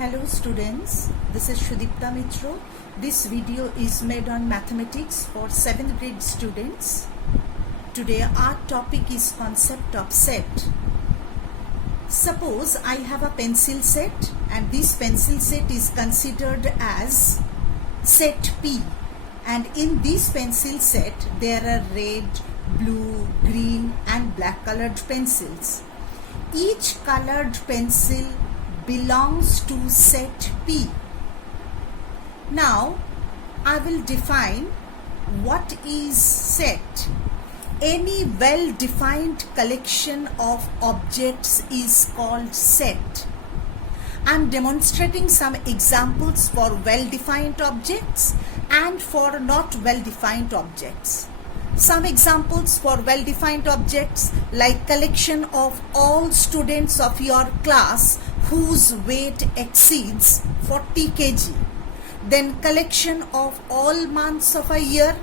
Hello students, this is Shudipta Mitro. This video is made on mathematics for 7th grade students. Today our topic is concept of set. Suppose I have a pencil set and this pencil set is considered as set P, and in this pencil set there are red, blue, green and black colored pencils. Each colored pencil belongs to set P. Now I will define what is set. Any well-defined collection of objects is called set. I am demonstrating some examples for well-defined objects and for not well-defined objects. Some examples for well-defined objects like collection of all students of your class whose weight exceeds 40 kg. Then collection of all months of a year.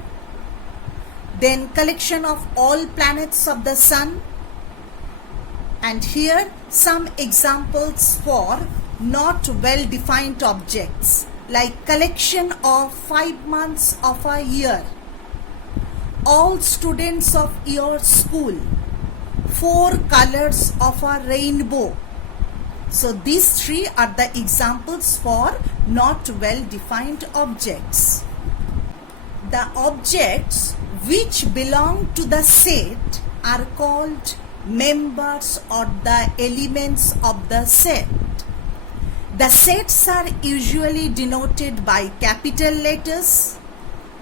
Then collection of all planets of the sun. And here some examples for not well-defined objects like collection of 5 months of a year. All students of your school, 4 colors of a rainbow. So these three are the examples for not well-defined objects. The objects which belong to the set are called members or the elements of the set. The sets are usually denoted by capital letters,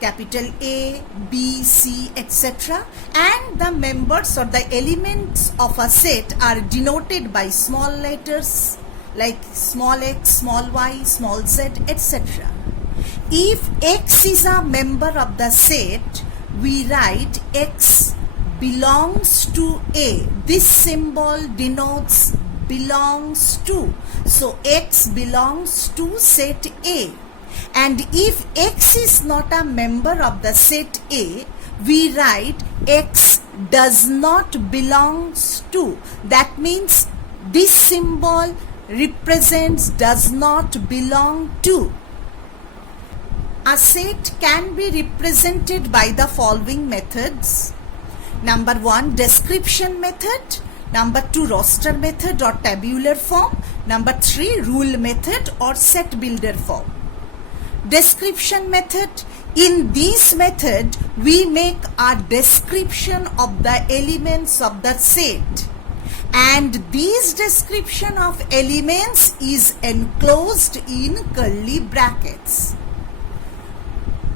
capital A, B, C, etc. and the members or the elements of a set are denoted by small letters like small x, small y, small z, etc. If X is a member of the set, we write X belongs to A. This symbol denotes belongs to. So X belongs to set A. And if X is not a member of the set A, we write X does not belongs to. That means this symbol represents does not belong to. A set can be represented by the following methods. Number 1, description method. Number 2, roster method or tabular form. Number 3, rule method or set builder form. Description method. In this method, we make a description of the elements of the set. And this description of elements is enclosed in curly brackets.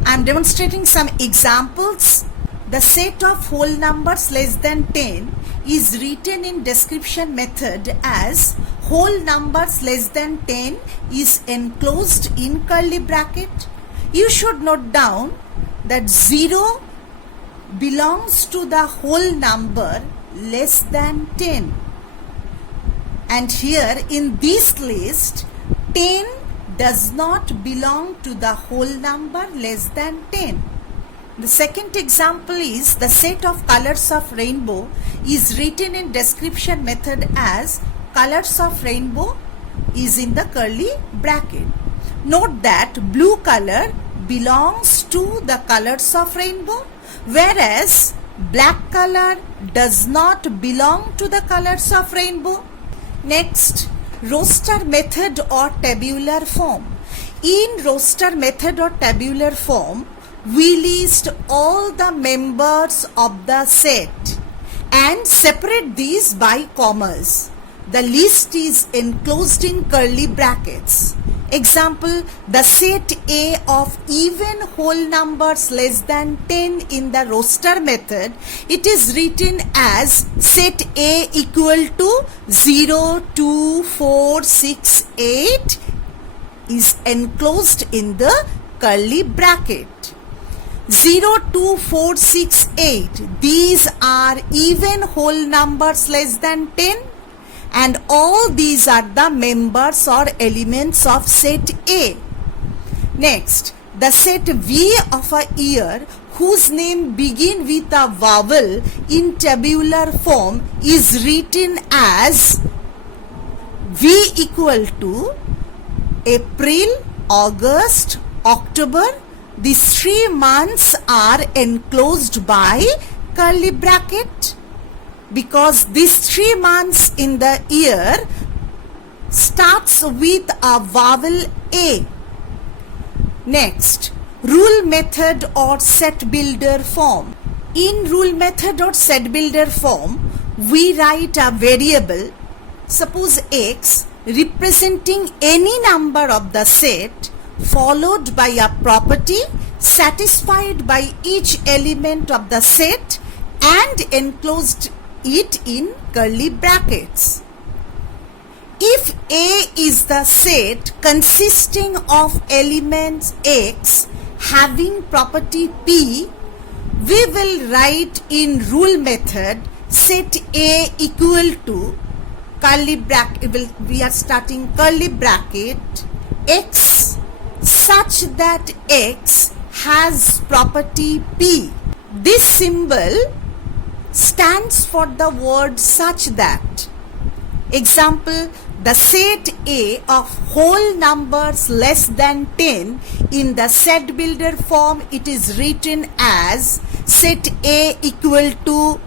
I am demonstrating some examples. The set of whole numbers less than 10 is written in description method as whole numbers less than 10 is enclosed in curly bracket. You should note down that 0 belongs to the whole number less than 10. And here in this list, 10 does not belong to the whole number less than 10. The second example is the set of colors of rainbow is written in description method as colors of rainbow is in the curly bracket. Note that blue color belongs to the colors of rainbow, whereas black color does not belong to the colors of rainbow. Next, roster method or tabular form. In roster method or tabular form, we list all the members of the set and separate these by commas. The list is enclosed in curly brackets. Example, the set A of even whole numbers less than 10 in the roster method, it is written as set A equal to 0, 2, 4, 6, 8 is enclosed in the curly bracket. 0, 2, 4, 6, 8. These are even whole numbers less than 10 and all these are the members or elements of set A. Next, the set V of a year whose name begin with a vowel in tabular form is written as V equal to April, August, October, these 3 months are enclosed by curly bracket because these 3 months in the year starts with a vowel A. Next, rule method or set builder form. In rule method or set builder form, we write a variable, suppose x, representing any number of the set followed by a property satisfied by each element of the set and enclosed it in curly brackets. If A is the set consisting of elements x having property P, we will write in rule method set A equal to curly bracket, we are starting curly bracket, x such that x has property P. This symbol stands for the word such that. Example, the set A of whole numbers less than 10 in the set builder form, it is written as set A equal to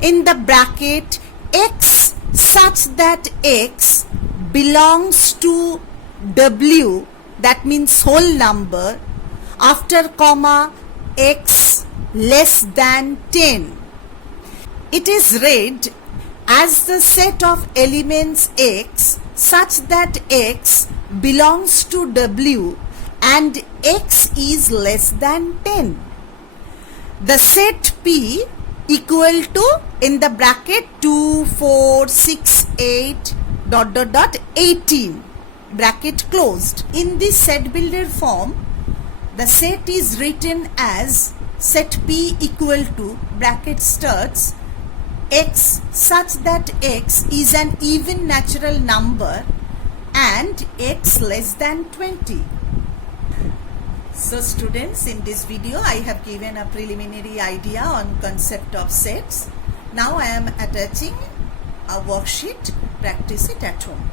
in the bracket x such that x belongs to W, that means whole number, after comma x less than 10. It is read as the set of elements x such that x belongs to W and x is less than 10. The set P equal to in the bracket 2, 4, 6, 8 ... 18 bracket closed. In this set builder form, the set is written as set P equal to bracket starts x such that x is an even natural number and x less than 20. So students, in this video I have given a preliminary idea on concept of sets. Now I am attaching a worksheet. Practice it at home.